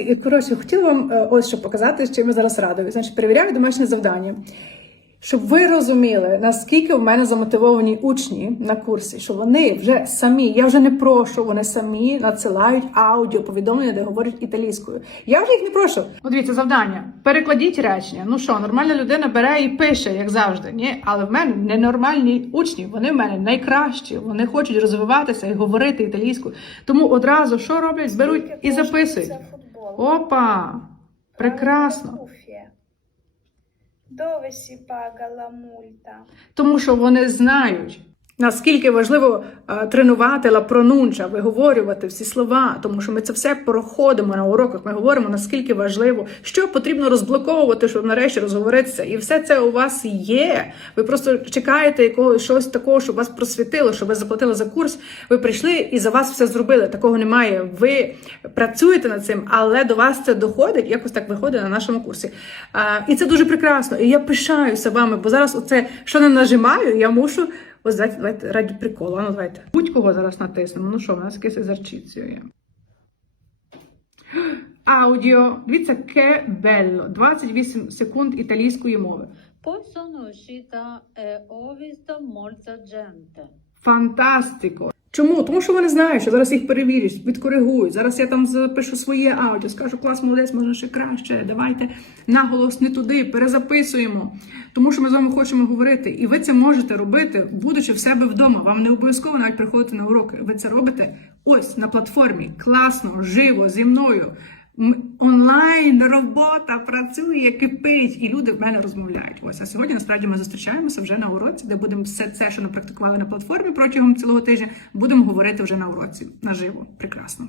І, коротше, хотіла вам е, ось що показати, чим я зараз радую. Значить, перевіряю домашнє завдання. Щоб ви розуміли, наскільки в мене замотивовані учні на курсі, що вони вже самі, я вже не прошу, вони самі надсилають аудіо повідомлення, де говорять італійською. Я вже їх не прошу. Ну, дивіться, завдання. Перекладіть речення. Ну що, нормальна людина бере і пише, як завжди. Ні, але в мене ненормальні учні. Вони в мене найкращі. Вони хочуть розвиватися і говорити італійською. Тому одразу що роблять? Беруть і записують. Опа! Прекрасно. La multa? Тому що вони знають. Наскільки важливо е, тренувати ла пронунча, виговорювати всі слова, тому що ми це все проходимо на уроках. Ми говоримо наскільки важливо, що потрібно розблоковувати, щоб нарешті розговоритися. І все це у вас є. Ви просто чекаєте якогось щось такого, щоб вас просвітило, щоб ви заплатили за курс. Ви прийшли і за вас все зробили. Такого немає. Ви працюєте над цим, але до вас це доходить. Якось так виходить на нашому курсі. А, і це дуже прекрасно. І я пишаюся вами, бо зараз оце, що не нажимаю, я мушу. Ось давайте, давайте раді приколу. Ну, давайте. Будь-кого зараз натиснемо. Ну що, в нас якесь езерчицію є. Аудіо. Дивіться, ке белло. 28 секунд італійської мови. Poi sono uscita e ho visto molta gente. Фантастико! Чому? Тому що вони знають, що зараз їх перевірять, відкоригують. Зараз я там запишу своє аудіо, скажу клас, молодець, можна ще краще. Давайте наголос не туди, перезаписуємо. Тому що ми з вами хочемо говорити. І ви це можете робити, будучи в себе вдома. Вам не обов'язково навіть приходити на уроки. Ви це робите ось на платформі. Класно, живо, зі мною. Онлайн робота працює, кипить, і люди в мене розмовляють. Ось а сьогодні насправді ми зустрічаємося вже на уроці, де будемо все це, що напрактикували на платформі протягом цілого тижня, будемо говорити вже на уроці наживо. Прекрасно.